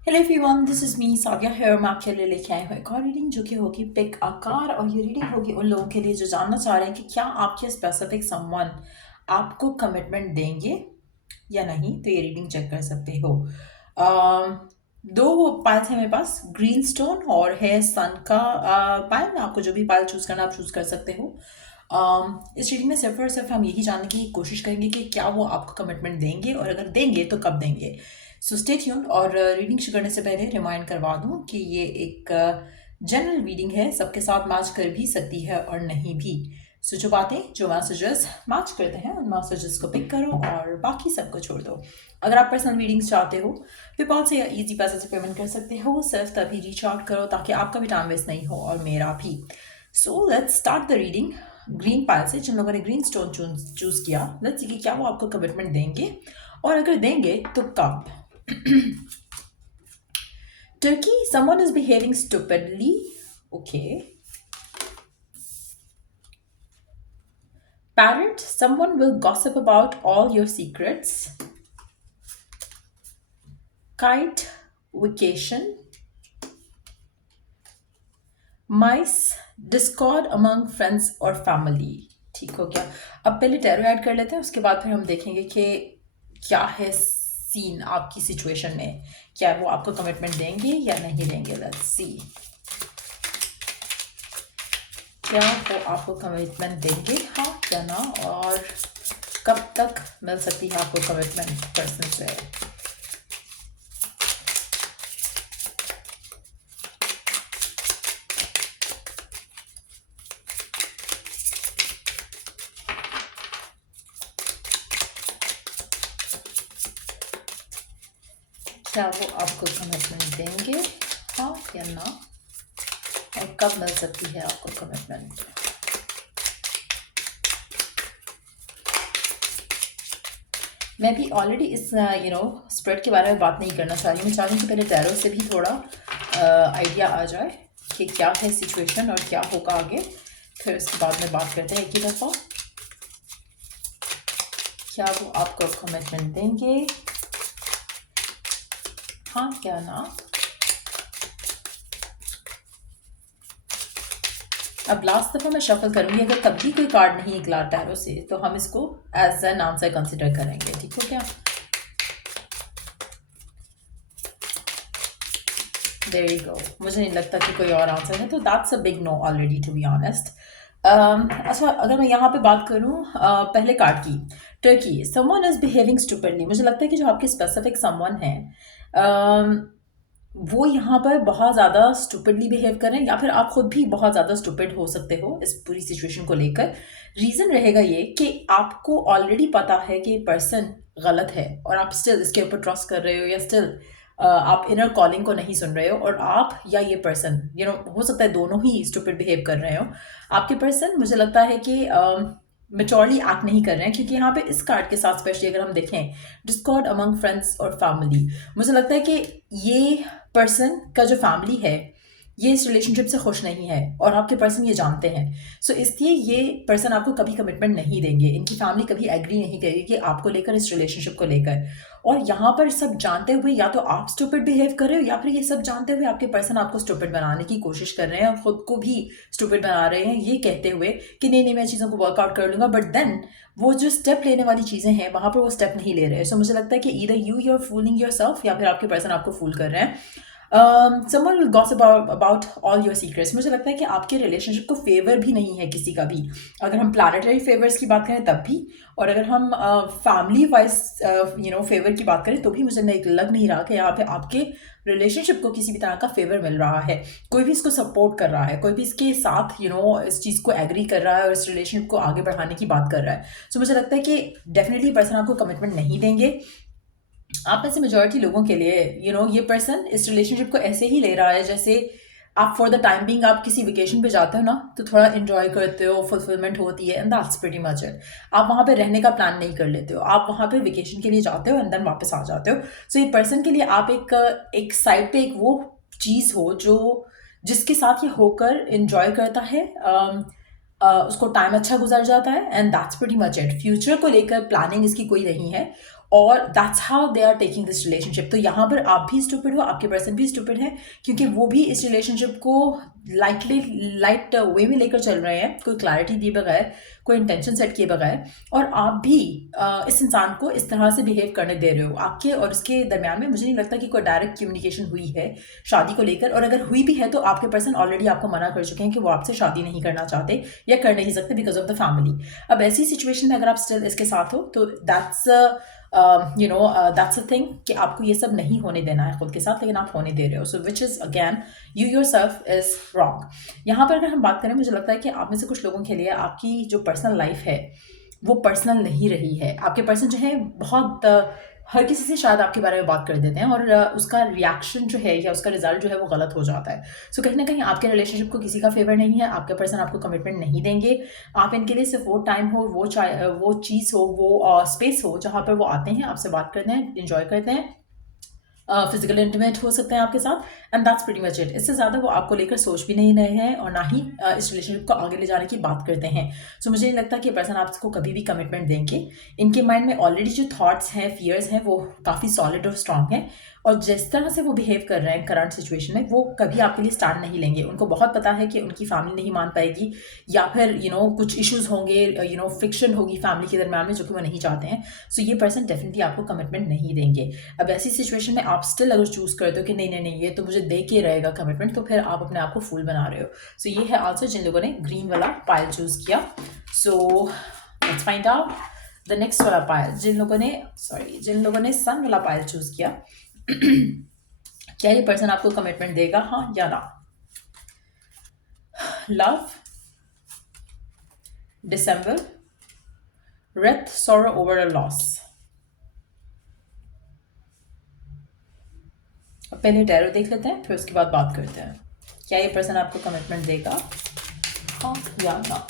Hello everyone, this is me Saviya here. मैं आपके लिए लेके आई हूँ एक और रीडिंग जो कि होगी पिक आकार। और ये रीडिंग होगी उन लोगों के लिए जो जानना चाह रहे हैं कि क्या आपके स्पेसिफिक समवन आपको कमिटमेंट देंगे या नहीं। तो ये रीडिंग चेक कर सकते हो। अम, दो पाइल्स हैं मेरे पास, ग्रीन स्टोन और है सन का पायल। आपको जो भी पायल चूज करना आप चूज कर सकते हो। इस रीडिंग में सिर्फ और सिर्फ हम यही जानने की कोशिश करेंगे कि क्या वो आपको कमिटमेंट देंगे और अगर देंगे तो कब देंगे। So stay tuned. और रीडिंग शुरू करने से पहले रिमाइंड करवा दूं कि ये एक जनरल रीडिंग है, सबके साथ मैच कर भी सकती है और नहीं भी। सो जो बातें जो मैसेजेस मैच करते हैं उन मैसेजेस को पिक करो और बाकी सबको छोड़ दो। अगर आप पर्सनल रीडिंग्स चाहते हो पेपाल से या इजी पैसे से पेमेंट कर सकते हो। सिर्फ तभी रीच आउट करो ताकि आपका भी टाइम वेस्ट नहीं हो और मेरा भी। So let's start the reading. Green pile से जिन लोगों ने ग्रीन स्टोन चूज किया, लेट्स सी कि क्या वो आपको कमिटमेंट देंगे और अगर देंगे तो कब। Turkey, someone is behaving stupidly. Okay. Parrot, someone will gossip about all your secrets. Kite, vacation. Mice, discord among friends or family. ठीक हो गया। अब पहले टैरो ऐड कर लेते हैं, उसके बाद फिर हम देखेंगे कि क्या है सीन आपकी सिचुएशन में। क्या वो आपको कमिटमेंट देंगे या नहीं देंगे। लेट्स सी क्या वो आपको कमिटमेंट देंगे, हाँ या ना, और कब तक मिल सकती है आपको कमिटमेंट पर्सन से। क्या वो आपको कमिटमेंट देंगे, हाँ या ना, और कब मिल सकती है आपको कमिटमेंट। मैं भी ऑलरेडी इस स्प्रेड के बारे में बात नहीं करना चाह रही। मैं चाह रही हूँ कि पहले टैरो से भी थोड़ा आइडिया आ जाए कि क्या है सिचुएशन और क्या होगा आगे। फिर उसके बाद में बात करते हैं एक ही दफ़ा। क्या वो आपको कमिटमेंट देंगे, हाँ क्या ना। अब लास्ट दफ़ा मैं शफल करूंगी, अगर तब भी कोई कार्ड नहीं निकला टैरो से तो हम इसको एज एन आंसर कंसिडर करेंगे। ठीक हो क्या। There you go. मुझे नहीं लगता कि कोई और आंसर है, तो that's a big no already to be honest. अच्छा, अगर मैं यहाँ पे बात करूँ पहले कार्ड की, Turkey, someone is behaving stupidly. मुझे लगता है कि जो आपके स्पेसिफिक समवन है वो यहाँ पर बहुत ज़्यादा स्टूपिडली बिहेव कर रहे हैं, या फिर आप खुद भी बहुत ज़्यादा स्टूपिड हो सकते हो इस पूरी सिचुएशन को लेकर। रीज़न रहेगा ये कि आपको ऑलरेडी पता है कि पर्सन गलत है और आप स्टिल इसके ऊपर ट्रस्ट कर रहे हो, या स्टिल आप इनर कॉलिंग को नहीं सुन रहे हो। और आप या ये पर्सन हो सकता है दोनों ही स्टूपिड बिहेव कर रहे हो। आपके पर्सन मुझे लगता है कि मेच्योरली एक्ट नहीं कर रहे हैं, क्योंकि यहाँ पे इस कार्ड के साथ स्पेशली अगर हम देखें डिस्कॉर्ड अमंग फ्रेंड्स और फैमिली, मुझे लगता है कि ये पर्सन का जो फैमिली है ये इस रिलेशनशिप से खुश नहीं है और आपके पर्सन ये जानते हैं। सो इसलिए ये पर्सन आपको कभी कमिटमेंट नहीं देंगे। इनकी फैमिली कभी एग्री नहीं करेगी कि आपको लेकर, इस रिलेशनशिप को लेकर। और यहाँ पर सब जानते हुए या तो आप स्टूपिड बिहेव कर रहे हो, या फिर ये सब जानते हुए आपके पर्सन आपको स्टूपिड बनाने की कोशिश कर रहे हैं और खुद को भी स्टूपिड बना रहे हैं, ये कहते हुए कि नहीं नहीं मैं चीज़ों को वर्कआउट कर लूंगा। बट देन वो जो स्टेप लेने वाली चीज़ें हैं वहाँ पर वो स्टेप नहीं ले रहे। सो मुझे लगता है कि either you are fooling yourself, या फिर आपके पर्सन आपको फूल कर रहे हैं। Someone will gossip about all your secrets. मुझे लगता है कि आपके रिलेशनशिप को फेवर भी नहीं है किसी का भी। अगर हम प्लानिटरी फेवर्स की बात करें तब भी, और अगर हम फैमिली वाइज फेवर की बात करें तो भी मुझे नहीं लग नहीं रहा कि यहाँ पे आपके रिलेशनशिप को किसी भी तरह का फेवर मिल रहा है। कोई भी इसको सपोर्ट कर रहा है, कोई भी इसके साथ इस चीज़ को एग्री कर रहा है और इस रिलेशनशिप को आगे बढ़ाने की बात कर रहा है। सो मुझे लगता है कि डेफिनेटली पर्सन आपको कमिटमेंट नहीं देंगे। आप में से मेजॉरिटी लोगों के लिए ये पर्सन इस रिलेशनशिप को ऐसे ही ले रहा है जैसे आप फॉर द टाइम बिंग आप किसी वेकेशन पे जाते हो ना, तो थोड़ा एंजॉय करते हो, फुलफिलमेंट होती है, and that's pretty much it. आप वहाँ पे रहने का प्लान नहीं कर लेते हो, आप वहाँ पे वेकेशन के लिए जाते हो एंड देन वापस आ जाते हो। सो ये पर्सन के लिए आप एक साइड पे एक वो चीज़ हो जो जिसके साथ ये होकर एंजॉय करता है। उसको टाइम अच्छा गुजर जाता है, and that's pretty much it. Future को लेकर प्लानिंग इसकी कोई नहीं है। और that's how they are taking this relationship. तो यहाँ पर आप भी स्टूपिड हो, आपके पर्सन भी स्टूपिड है, क्योंकि वो भी इस रिलेशनशिप को लाइट वे में लेकर चल रहे हैं, कोई क्लैरिटी दिए बगैर, कोई इंटेंशन सेट किए बगैर। और आप भी इस इंसान को इस तरह से बिहेव करने दे रहे हो। आपके और उसके दरमियान में मुझे नहीं लगता कि कोई डायरेक्ट कम्युनिकेशन हुई है शादी को लेकर, और अगर हुई भी है तो आपके पर्सन ऑलरेडी आपको मना कर चुके हैं कि वो आपसे शादी नहीं करना चाहते या कर नहीं सकते बिकॉज ऑफ द फैमिली। अब ऐसी सिचुएशन में अगर आप स्टिल इसके साथ हो तो दैट्स दैट्स अ थिंग कि आपको ये सब नहीं होने देना है खुद के साथ, लेकिन आप होने दे रहे हो। So which is again you yourself is wrong. यहाँ पर अगर हम बात करें, मुझे लगता है कि आप में से कुछ लोगों के लिए आपकी जो पर्सनल लाइफ है वो पर्सनल नहीं रही है। आपके पर्सन जो है बहुत हर किसी से शायद आपके बारे में बात कर देते हैं, और उसका रिएक्शन जो है या उसका रिजल्ट जो है वो गलत हो जाता है। सो कहीं ना कहीं आपके रिलेशनशिप को किसी का फेवर नहीं है, आपके पर्सन आपको कमिटमेंट नहीं देंगे। आप इनके लिए सिर्फ वो टाइम हो, वो चीज़ हो, वो स्पेस हो जहाँ पर वो आते हैं, आपसे बात करते हैं, इंजॉय करते हैं, फिजिकल इंटीमेट हो सकते हैं आपके साथ, and that's pretty much it. इससे ज़्यादा वो आपको लेकर सोच भी नहीं रहे हैं और ना ही इस रिलेशनशिप को आगे ले जाने की बात करते हैं। सो मुझे नहीं लगता कि पर्सन आपको कभी भी कमिटमेंट देंगे। इनके माइंड में ऑलरेडी जो थॉट्स हैं, फियर्स हैं, वो काफ़ी सॉलिड और स्ट्रांग हैं, और जिस तरह से वो बिहेव कर रहे हैं करंट सिचुएशन में, वो कभी आपके लिए स्टैंड नहीं लेंगे। उनको बहुत पता है कि उनकी फैमिली नहीं मान पाएगी, या फिर कुछ इश्यूज होंगे, फ्रिक्शन होगी फैमिली के दरम्यान में, जो कि वो नहीं चाहते हैं। सो ये पर्सन डेफिनेटली आपको कमिटमेंट नहीं देंगे। अब ऐसी सिचुएशन में आप स्टिल अगर चूज करते हो कि नहीं नहीं नहीं ये तो मुझे दे के रहेगा कमिटमेंट, तो फिर आप अपने आप को फूल बना रहे हो। सो ये है आंसर जिन लोगों ने ग्रीन वाला पायल चूज किया। So let's find out the next वाला पायल, जिन लोगों ने सन वाला पायल चूज किया। क्या ये पर्सन आपको कमिटमेंट देगा, हाँ या ना? Love, December, wrath, sorrow over a loss। अब पहले टैरो देख लेते हैं, फिर उसके बाद बात करते हैं। क्या ये पर्सन आपको कमिटमेंट देगा, हाँ या ना?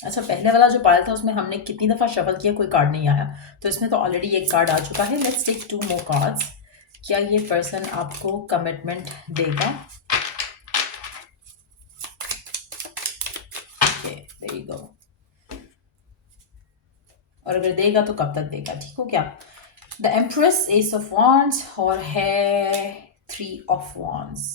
अच्छा, पहले वाला जो पायल था उसमें हमने कितनी दफ़ा शफल किया, कोई कार्ड नहीं आया, तो इसमें तो ऑलरेडी एक कार्ड आ चुका है। Let's take 2 more cards. क्या ये पर्सन आपको कमिटमेंट देगा? Okay, there you go. और अगर देगा तो कब तक देगा, ठीक हो क्या? The empress, S of wands, और है 3 ऑफ वॉन्ड्स।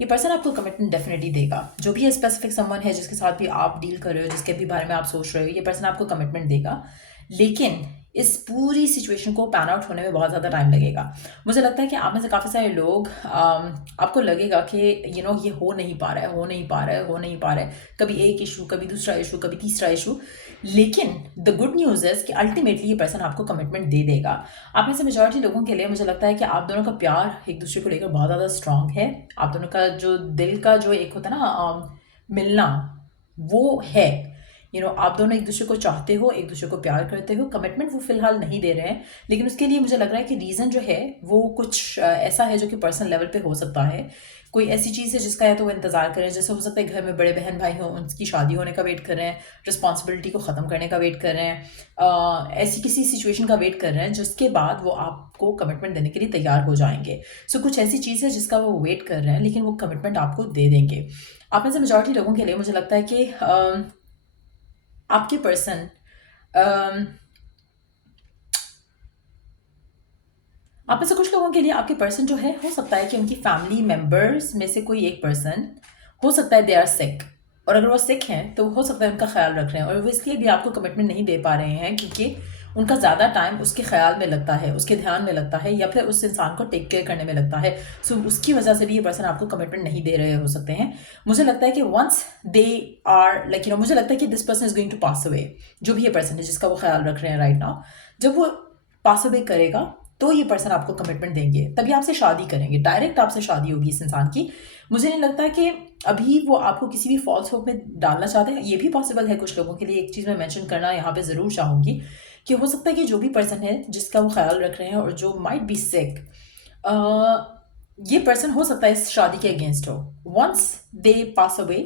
ये पर्सन आपको कमिटमेंट डेफिनेटली देगा। जो भी स्पेसिफिक समवन है जिसके साथ भी आप डील कर रहे हो, जिसके भी बारे में आप सोच रहे हो, ये पर्सन आपको कमिटमेंट देगा, लेकिन इस पूरी सिचुएशन को पैन आउट होने में बहुत ज़्यादा टाइम लगेगा। मुझे लगता है कि आप में से काफ़ी सारे लोग आपको लगेगा कि ये हो नहीं पा रहा है, कभी एक इशू, कभी दूसरा इशू, कभी तीसरा इशू। लेकिन द गुड न्यूज़ इज़ कि अल्टीमेटली ये पर्सन आपको कमिटमेंट दे देगा। आप में से मेजॉरिटी लोगों के लिए मुझे लगता है कि आप दोनों का प्यार एक दूसरे को लेकर बहुत ज़्यादा स्ट्रांग है। आप दोनों का जो दिल का जो एक होता है ना मिलना, वो है। आप दोनों एक दूसरे को चाहते हो, एक दूसरे को प्यार करते हो। कमिटमेंट वो फिलहाल नहीं दे रहे हैं, लेकिन उसके लिए मुझे लग रहा है कि रीज़न जो है वो कुछ ऐसा है जो कि पर्सनल लेवल पे हो सकता है। कोई ऐसी चीज़ है जिसका या तो वो इंतज़ार करें, जैसे हो सकता है घर में बड़े बहन भाई हों, उनकी शादी होने का वेट कर रहे हैं, रिस्पॉन्सिबिलिटी को ख़त्म करने का वेट कर रहे हैं, ऐसी किसी सिचुएशन का वेट कर रहे हैं जिसके बाद वो आपको कमिटमेंट देने के लिए तैयार हो जाएंगे। सो कुछ ऐसी चीज़ है जिसका वो वेट कर रहे हैं, लेकिन वो कमिटमेंट आपको दे देंगे। आप में से मेजॉरिटी लोगों के लिए मुझे लगता है कि आपके पर्सन आप में से कुछ लोगों के लिए आपके पर्सन जो है, हो सकता है कि उनकी फैमिली मेंबर्स में से कोई एक पर्सन हो सकता है दे आर सिक, और अगर वो सिक हैं तो हो सकता है उनका ख्याल रख रहे हैं, और वो इसलिए भी आपको कमिटमेंट नहीं दे पा रहे हैं क्योंकि उनका ज़्यादा टाइम उसके ख्याल में लगता है, उसके ध्यान में लगता है, या फिर उस इंसान को टेक केयर करने में लगता है। सो उसकी वजह से भी ये पर्सन आपको कमिटमेंट नहीं दे रहे हो सकते हैं। मुझे लगता है कि वंस दे आर मुझे लगता है कि this person is going to pass away. जो भी ये पर्सन है जिसका वो ख्याल रख रहे हैं राइट नाउ, जब वो पास अवे करेगा तो ये पर्सन आपको कमिटमेंट देंगे, तभी आपसे शादी करेंगे, डायरेक्ट आपसे शादी होगी इस इंसान की। मुझे नहीं लगता कि अभी वो आपको किसी भी फॉल्स होप में डालना चाहते हैं। ये भी पॉसिबल है कुछ लोगों के लिए। एक चीज़ मैं मेंशन करना यहाँ पे ज़रूर चाहूँगी कि हो सकता है कि जो भी पर्सन है जिसका वो ख्याल रख रहे हैं और जो माइट बी सिक, ये पर्सन हो सकता है इस शादी के अगेंस्ट हो। वंस दे पास अवे,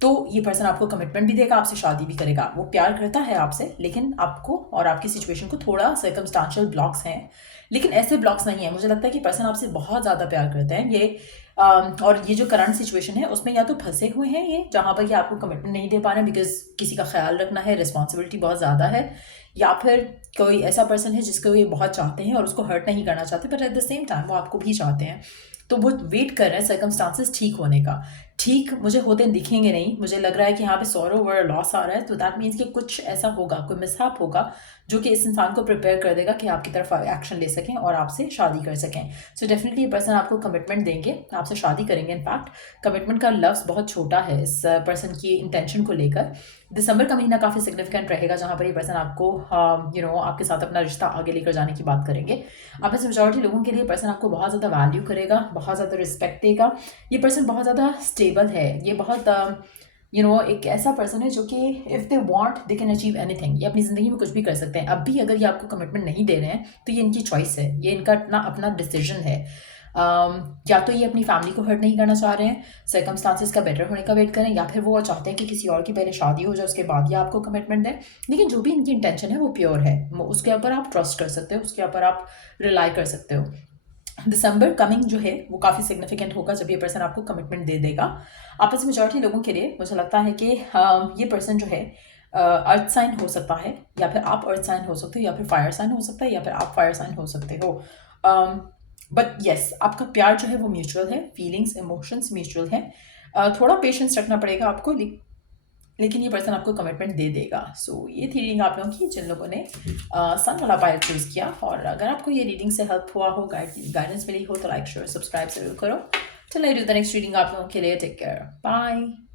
तो ये पर्सन आपको कमिटमेंट भी देगा, आपसे शादी भी करेगा। वो प्यार करता है आपसे, लेकिन आपको और आपकी सिचुएशन को थोड़ा सर्कमस्टांशियल ब्लॉक्स हैं, लेकिन ऐसे ब्लॉक्स नहीं है। मुझे लगता है कि पर्सन आपसे बहुत ज़्यादा प्यार करते हैं ये। और ये जो करंट सिचुएशन है उसमें या तो फंसे हुए हैं ये, जहाँ पर ये आपको कमिटमेंट नहीं दे पा रहे हैं बिकॉज किसी का ख्याल रखना है, रिस्पॉन्सिबिलिटी बहुत ज़्यादा है, या फिर कोई ऐसा पर्सन है जिसको ये बहुत चाहते हैं और उसको हर्ट नहीं करना चाहते, पर एट द सेम टाइम वो आपको भी चाहते हैं। तो वो वेट कर रहे हैं सर्कमस्टांसेस ठीक होने का। ठीक मुझे होते दिखेंगे नहीं, मुझे लग रहा है कि यहाँ पे सॉरो वर लॉस आ रहा है, तो दैट मीन्स कि कुछ ऐसा होगा, कोई मिसहैप होगा जो कि इस इंसान को प्रिपेयर कर देगा कि आपकी तरफ एक्शन ले सकें और आपसे शादी कर सकें। सो डेफिनेटली ये पर्सन आपको कमिटमेंट देंगे, आपसे शादी करेंगे। इनफैक्ट कमिटमेंट का लफ्ज़ बहुत छोटा है इस पर्सन की इंटेंशन को लेकर। दिसंबर का महीना काफ़ी सिग्निफिकेंट रहेगा, जहाँ पर ये पर्सन आपको आपके साथ अपना रिश्ता आगे लेकर जाने की बात करेंगे। आप में से मेजॉरिटी लोगों के लिए पर्सन आपको बहुत ज़्यादा वैल्यू करेगा, बहुत ज़्यादा रिस्पेक्ट देगा। ये पर्सन बहुत ज़्यादा स्टेबल है, ये बहुत एक ऐसा पर्सन है जो कि if they want they can achieve anything. ये अपनी ज़िंदगी में कुछ भी कर सकते हैं। अब भी अगर ये आपको कमिटमेंट नहीं दे रहे हैं तो ये इनकी चॉइस है, ये इनका अपना डिसीजन है। या तो ये अपनी फैमिली को हर्ट नहीं करना चाह रहे हैं, सर्कमस्टांसेस का बेटर होने का वेट करें, या फिर वो चाहते हैं कि किसी और की पहले शादी हो जाए उसके बाद ये आपको कमिटमेंट दें। लेकिन जो भी इनकी इंटेंशन है वो प्योर है, उसके ऊपर आप ट्रस्ट कर सकते हो, उसके ऊपर आप रिलाई कर सकते हो। दिसंबर कमिंग जो है वो काफ़ी सिग्निफिकेंट होगा जब ये पर्सन आपको कमिटमेंट दे देगा। आपस में मेजॉरिटी लोगों के लिए मुझे लगता है कि ये पर्सन जो है अर्थ साइन हो सकता है, या फिर आप अर्थ साइन हो सकते हो, या फिर फायर साइन हो सकता है, या फिर आप फायर साइन हो सकते हो। बट येस, आपका प्यार जो है वो म्यूचुअल है, फीलिंग्स इमोशंस म्यूचुअल है। थोड़ा पेशेंस रखना पड़ेगा आपको, लेकिन ये पर्सन आपको कमिटमेंट दे देगा। सो ये थी रीडिंग आप लोगों की जिन लोगों ने सन वाला पायल चूज़ किया। और अगर आपको ये रीडिंग से हेल्प हुआ हो, गाइडेंस मिली हो, तो लाइक शेयर सब्सक्राइब जरूर करो। चलो I do the next reading आप लोगों के लिए। Take care, bye.